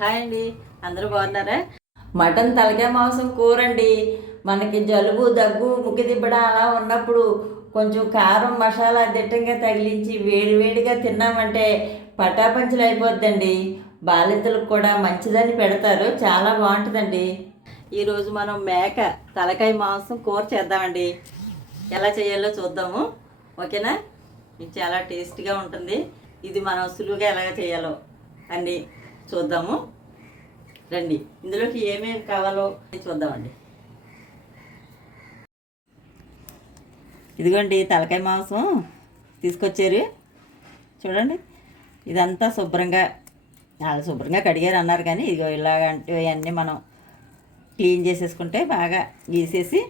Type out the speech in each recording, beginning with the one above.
Hi అండి. అందరూ బాగున్నారా? మటన్ తలకాయ మాంసం కూర అండి మనకి జలుబు దగ్గు ముక్కి దిబ్బడం అలా ఉన్నప్పుడు కొంచెం కారం మసాలా దిట్టంగా తగిలించి వేడివేడిగా తిన్నామంటే పటాపంచలు అయిపోద్దండి. బాలింతలకు కూడా మంచిదని పెడతారు. చాలా బాగుంటుందండి. ఈరోజు మనం మేక తలకాయ మాంసం కూర చేద్దామండి. ఎలా చేయాలో చూద్దాము. ఓకేనా? ఇది చాలా టేస్ట్గా ఉంటుంది. ఇది మనం సులువుగా ఎలాగ చేయాలో అన్ని చూద్దాము. రండి. ఇందులోకి ఏమేమి కావాలో చూద్దామండి. ఇదిగోండి తలకాయ మాంసం తీసుకొచ్చారు. చూడండి. ఇదంతా శుభ్రంగా వాళ్ళు శుభ్రంగా కడిగారు అన్నారు కానీ ఇదిగో ఇలాగంటే ఇవన్నీ మనం క్లీన్ చేసేసుకుంటే బాగా గీసేసి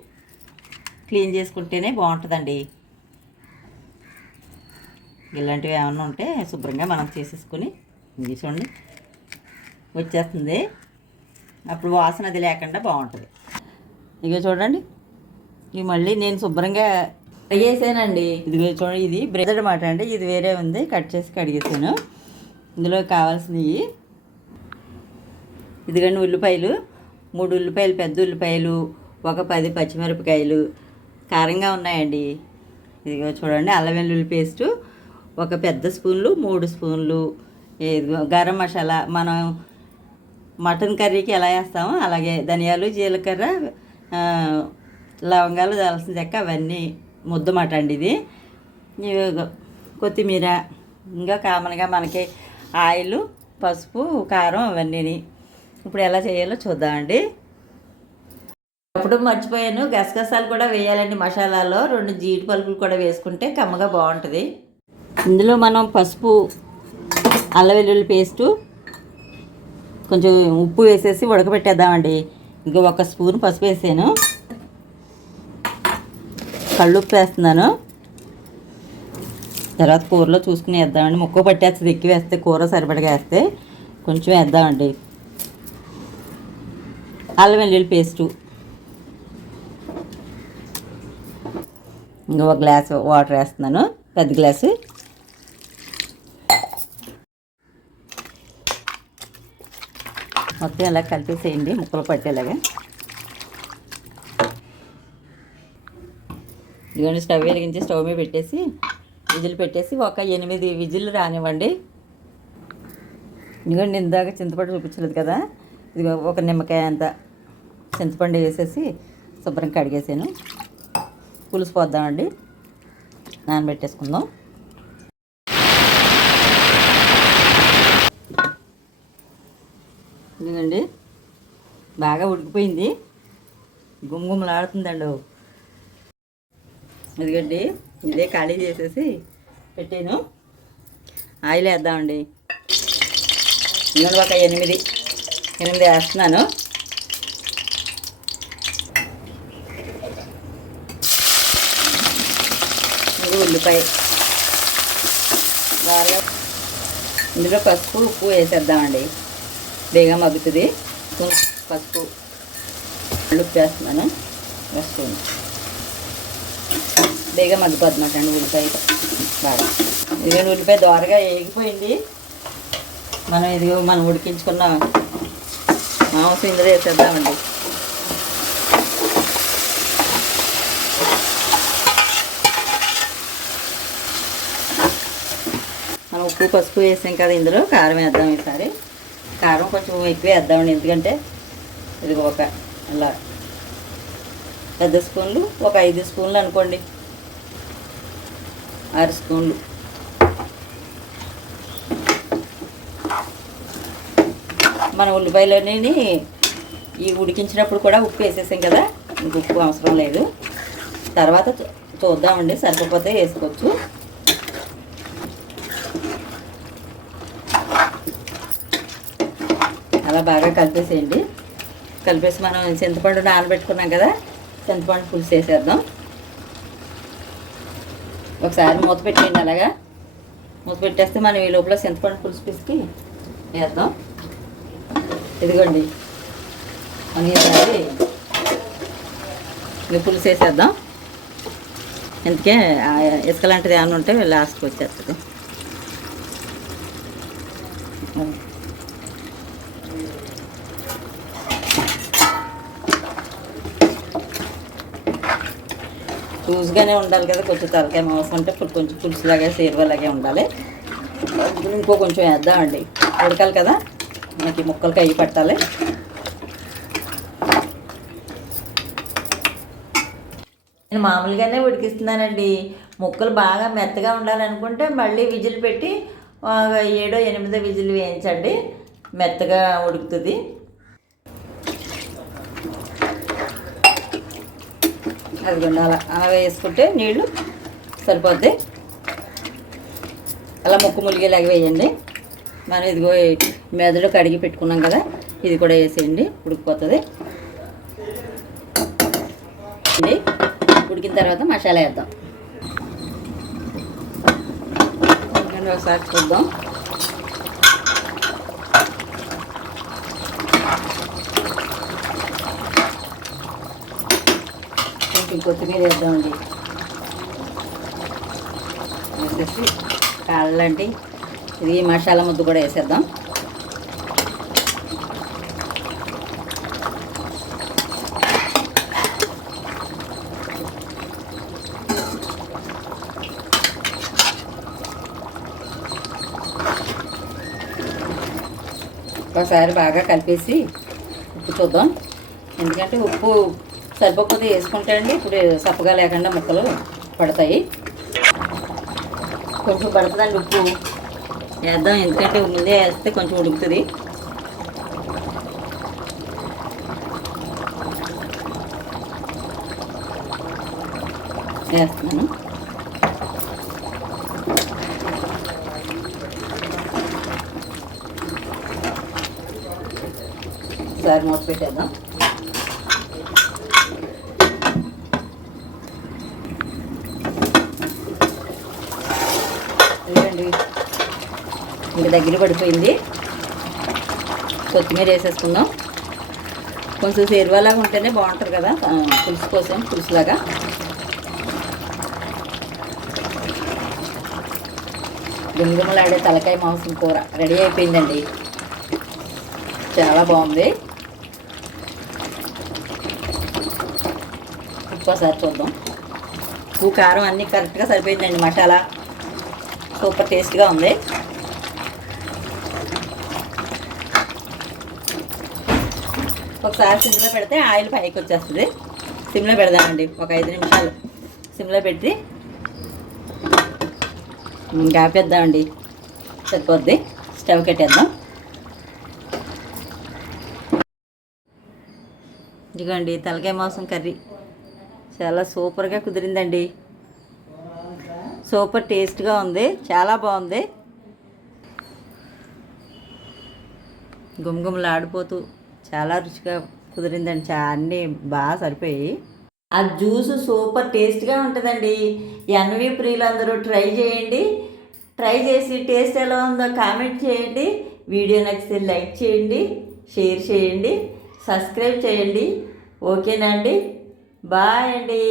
క్లీన్ చేసుకుంటేనే బాగుంటుందండి. ఇలాంటివి ఏమన్నా ఉంటే శుభ్రంగా మనం చేసేసుకొని చూడండి. వచ్చేస్తుంది. అప్పుడు వాసన అది లేకుండా బాగుంటుంది. ఇదిగో చూడండి. ఇవి మళ్ళీ నేను శుభ్రంగా కడిగేసానండి. ఇదిగో చూడండి ఇది బ్రెడ్ అనమాట అండి. ఇది వేరే ఉంది. కట్ చేసి కడిగేసాను. ఇందులో కావాల్సినవి ఇదిగండి ఉల్లిపాయలు. మూడు ఉల్లిపాయలు పెద్ద ఉల్లిపాయలు ఒక పది పచ్చిమిరపకాయలు కారంగా ఉన్నాయండి. ఇదిగో చూడండి అల్లం వెల్లుల్లి పేస్టు ఒక పెద్ద స్పూన్లు మూడు స్పూన్లు ఇదిగో గరం మసాలా. మనం మటన్ కర్రీకి ఎలా వేస్తామో అలాగే ధనియాలు జీలకర్ర లవంగాలు దాల్చిన చెక్క అవన్నీ ముద్ద మాట అండి ఇది. కొత్తిమీర ఇంకా కామన్గా మనకి ఆయిల్ పసుపు కారం అవన్నీ ఇప్పుడు ఎలా చేయాలో చూద్దామండి అప్పుడు మర్చిపోయాను. గసగసాలు కూడా వేయాలండి మసాలాలో. రెండు జీడి పలుకులు కూడా వేసుకుంటే కమ్మగా బాగుంటుంది. ఇందులో మనం పసుపు అల్ల వెల్లుల్లి పేస్టు కొంచెం ఉప్పు వేసేసి ఉడకబెట్టేద్దామండి. ఇంకా ఒక స్పూన్ పసుపు వేసాను. కళ్ళుప్పు వేస్తున్నాను. తర్వాత కూరలో చూసుకుని వేద్దామండి. ముక్క పట్టేస్తుంది. ఎక్కువ వేస్తే కూర సరిపడగా వేస్తే కొంచెం వేద్దామండి. అల్లం వెల్లుల్లి పేస్టు. ఇంకా ఒక గ్లాస్ వాటర్ వేస్తున్నాను. పెద్ద గ్లాసు. మొత్తం ఇలా కలిపేసేయండి ముక్కలు పట్టేలాగా. ఇదిగోండి స్టవ్ వెలిగించి స్టవ్ మీద పెట్టేసి విజిల్ పెట్టేసి ఒక ఎనిమిది విజిల్ రానివ్వండి. ఇదిగోండి ఇందాక చింతపండు చూపించలేదు కదా? ఇదిగో ఒక నిమ్మకాయ అంత చింతపండు వేసేసి శుభ్రం కడిగేసాను. పులుసు పోద్దామండి. నానబెట్టేసుకుందాం ఇదిగోండి బాగా ఉడికిపోయింది. గుమగుమలాడుతుందండి ఎందుకండి ఇదే ఖాళీ చేసేసి పెట్టాను. ఆయిల్ వేద్దామండి. ఇందులో ఒక ఎనిమిది ఎనిమిది వేస్తున్నాను. ఇది ఉల్లిపాయ. బాగా ఇందులో పసుపు ఉప్పు వేసేద్దామండి. బేగా మగ్గుతుంది. పసుపు ఉప్పు వస్తుంది. బేగా మగ్గిపోతున్నమాట అండి ఉల్లిపాయ. బాగా. ఇదిగో ఉల్లిపాయ దోరగా వేగిపోయింది మనం ఇది మనం ఉడికించుకున్న మాంసం ఇందులో వేసేద్దామండి. మనం ఉప్పు పసుపు వేసాం కదా ఇందులో. కారం వేద్దాం ఈసారి. కారం కొంచెం ఎక్కువ వేద్దామండి. ఎందుకంటే ఇది ఒక అలా పెద్ద స్పూన్లు ఒక ఐదు స్పూన్లు అనుకోండి. ఆరు స్పూన్లు. మన ఉల్లిపాయలన్నీ ఈ ఉడికించినప్పుడు కూడా ఉప్పు వేసేసాం కదా ఇంక ఉప్పు అవసరం లేదు. తర్వాత చూద్దామండి సరిపోతే వేసుకోవచ్చు. అలా బాగా కలిపేసేయండి. కలిపేసి మనం చింతపండు నానబెట్టుకున్నాం కదా చింతపండు పులుసు వేసేద్దాం. ఒకసారి మూత పెట్టేయండి అలాగా. మూత పెట్టేస్తే మనం ఈ లోపల చింతపండు పులుసు పిసికి వేద్దాం. ఇదిగోండి. మనం ఈసారి పులుసు వేసేద్దాం. అందుకే ఇసుక లాంటిది ఏమైనా ఉంటే లాస్ట్కి వచ్చేస్తుంది. లూజ్గానే ఉండాలి కదా కొంచెం తలకాయ మాంసం అంటే ఇప్పుడు కొంచెం పులుసులాగా సేరువలాగే ఉండాలి. ఇంకో కొంచెం వేద్దామండి ఉడకాలి కదా మనకి ముక్కలకి అయ్యి పట్టాలి. నేను మామూలుగానే ఉడికిస్తున్నానండి. ముక్కలు బాగా మెత్తగా ఉండాలనుకుంటే మళ్ళీ విజిల్ పెట్టి ఏడో ఎనిమిదో విజిల్ వేయించండి. మెత్తగా ఉడుకుతుంది. అదిగోండి అలా అలా వేసుకుంటే నీళ్ళు సరిపోద్ది. అలా ముక్కు ములిగేలాగా వేయండి. మనం ఇదిగో మెదడు కడిగి పెట్టుకున్నాం కదా ఇది కూడా వేసేయండి ఉడికిపోతుంది. అండి ఉడికిన తర్వాత మసాలా వేద్దాం. ఒకసారి చూద్దాం. కొంచెం కొత్తిమీర వేద్దామండి. వేసేసి కాళ్ళండి ఇది మసాలా ముద్ద కూడా వేసేద్దాం. ఒకసారి బాగా కలిపేసి ఉప్పు చూద్దాం. ఎందుకంటే ఉప్పు సరిపోకపోతే వేసుకుంటే అండి ఇప్పుడు సప్పగా లేకుండా ముక్కలు పడతాయి. కొంచెం పడుతుందండి ఉప్పు. వేద్దాం ఎందుకంటే ముందే వేస్తే కొంచెం ఉడుకుతుంది. వేస్తున్నాను. ఒకసారి మూత పెట్టేద్దాం ఇదిగోండి ఇంక దగ్గర పడిపోయింది. కొత్తిమీర వేసేసుకుందాం. కొంచెం సేరువాలాగా ఉంటేనే బాగుంటుంది కదా పులుసు కోసం పులుసులాగా. గుమగుమలాడే తలకాయ మాంసం కూర రెడీ అయిపోయిందండి. చాలా బాగుంది. ఇంకోసారి చూద్దాం. ఉప్పు కారం అన్నీ కరెక్ట్గా సరిపోయిందండి మసాలా. సూపర్ టేస్ట్గా ఉంది. ఒకసారి సిమ్లో పెడితే ఆయిల్ పైకి వచ్చేస్తుంది. సిమ్లో పెడదామండి ఒక ఐదు నిమిషాలు. సిమ్లో పెట్టి గాపేద్దామండి ఆపేద్దామండి. సరిపోద్ది. స్టవ్ కట్టేద్దాం. ఇదిగోండి తలకాయ మాంసం కర్రీ. చాలా సూపర్గా కుదిరిందండి. సూపర్ టేస్ట్గా ఉంది. చాలా బాగుంది. గుమగుమలు ఆడిపోతూ చాలా రుచిగా కుదిరిందండి. చా అన్నీ బాగా సరిపోయి. ఆ జ్యూస్ సూపర్ టేస్ట్గా ఉంటుందండి. ఎన్వి ప్రియులు అందరూ ట్రై చేయండి. ట్రై చేసి టేస్ట్ ఎలా ఉందో కామెంట్ చేయండి. వీడియో నచ్చితే లైక్ చేయండి షేర్ చేయండి సబ్స్క్రైబ్ చేయండి. ఓకేనా అండి బాయ్ అండి.